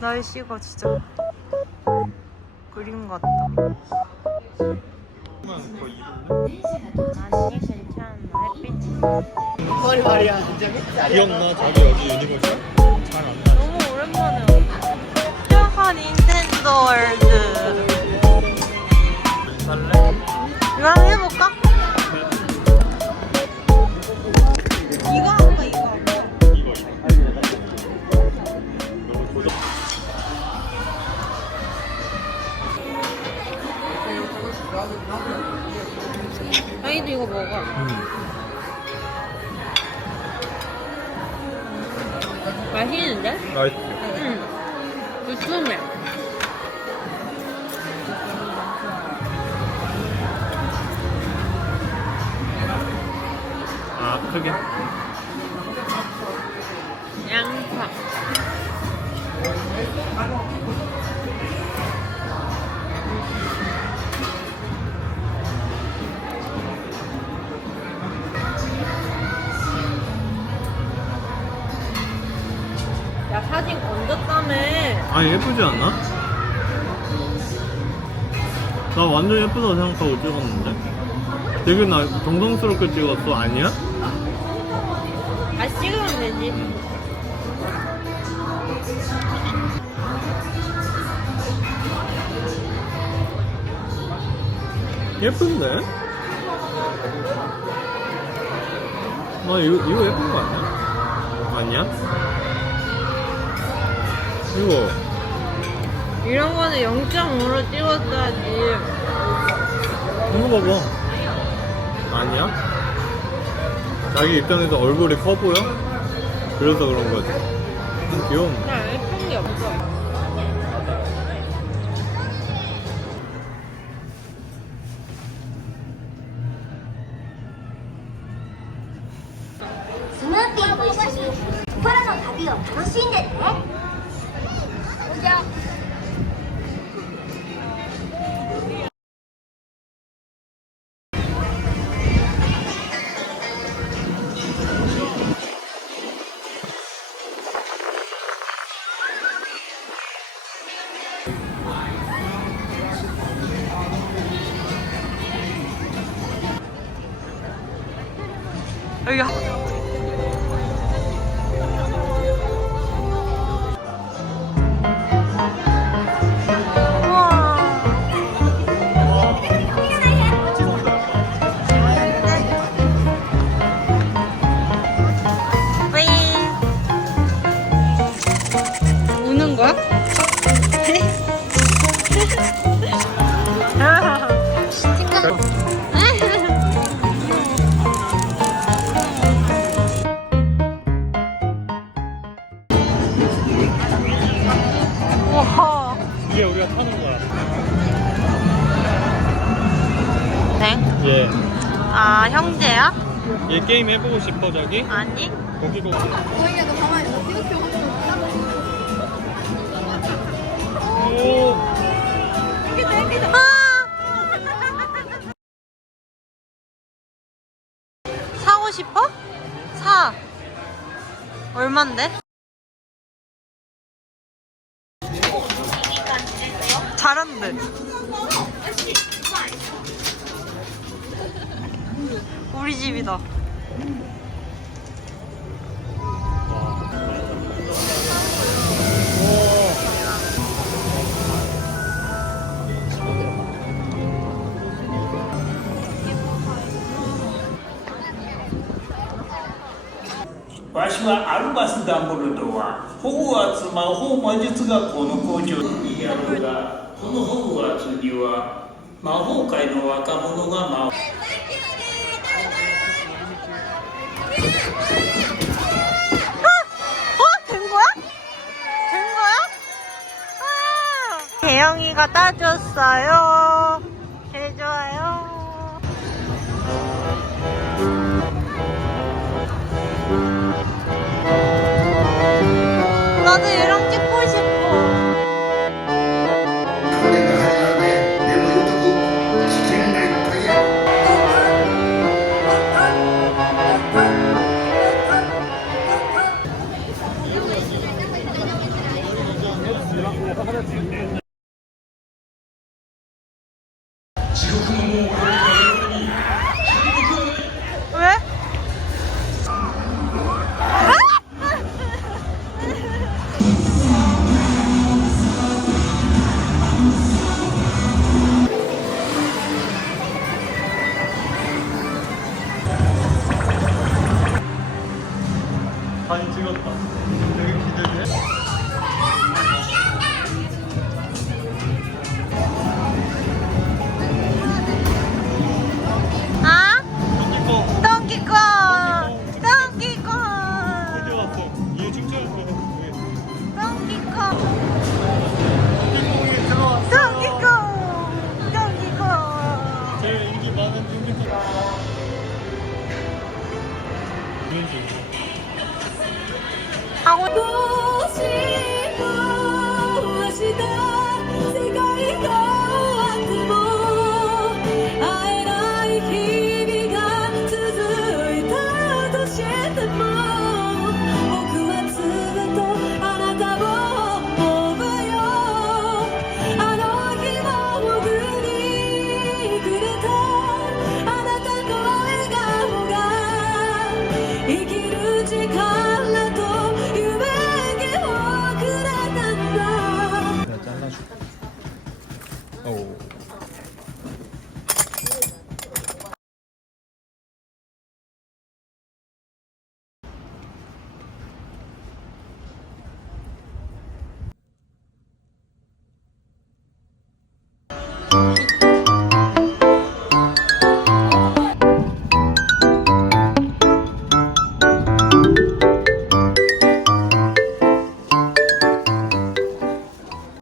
날씨가 진짜 그림 같다. 아니 괜찮아 햇빛이 머리 말이야 진짜 기억나? 자기 여기 유니버셜? 맛있는데? 나이스. 응 두툼해 아 크게. 양파 아니 예쁘지 않나? 나 완전 예쁘다고 생각하고 찍었는데. 되게 나 정성스럽게 찍었어 아니야? 아 찍으면 되지 예쁜데? 나 이거 이거 예쁜 거 아니야? 아니야? 이거 이런 거는 0.5로 찍었어야지 이거 봐봐. 아니야? 자기 입장에서 얼굴이 커 보여? 그래서 그런 거지. 좀 귀여운. 나게 없어 哎呀！ 거야? 와. 이게 우리가 타는 거야. 네? 예. 아 형제야? 얘 게임 해보고 싶어 저기? 아니? 거기도. 거기 아! 사고 싶어? 사. 얼만데? 잘한대. 우리 집이다. わしはアルバス・ダンブルドアホグワーツ魔法魔術学校の校長にやろうがこのホグワーツには魔法界の若者が魔法 어? 된 거야? 된 거야? 아! 대영이가 따줬어요. 해줘요. 사진 아, 찍었다. 되게 기대돼. 하고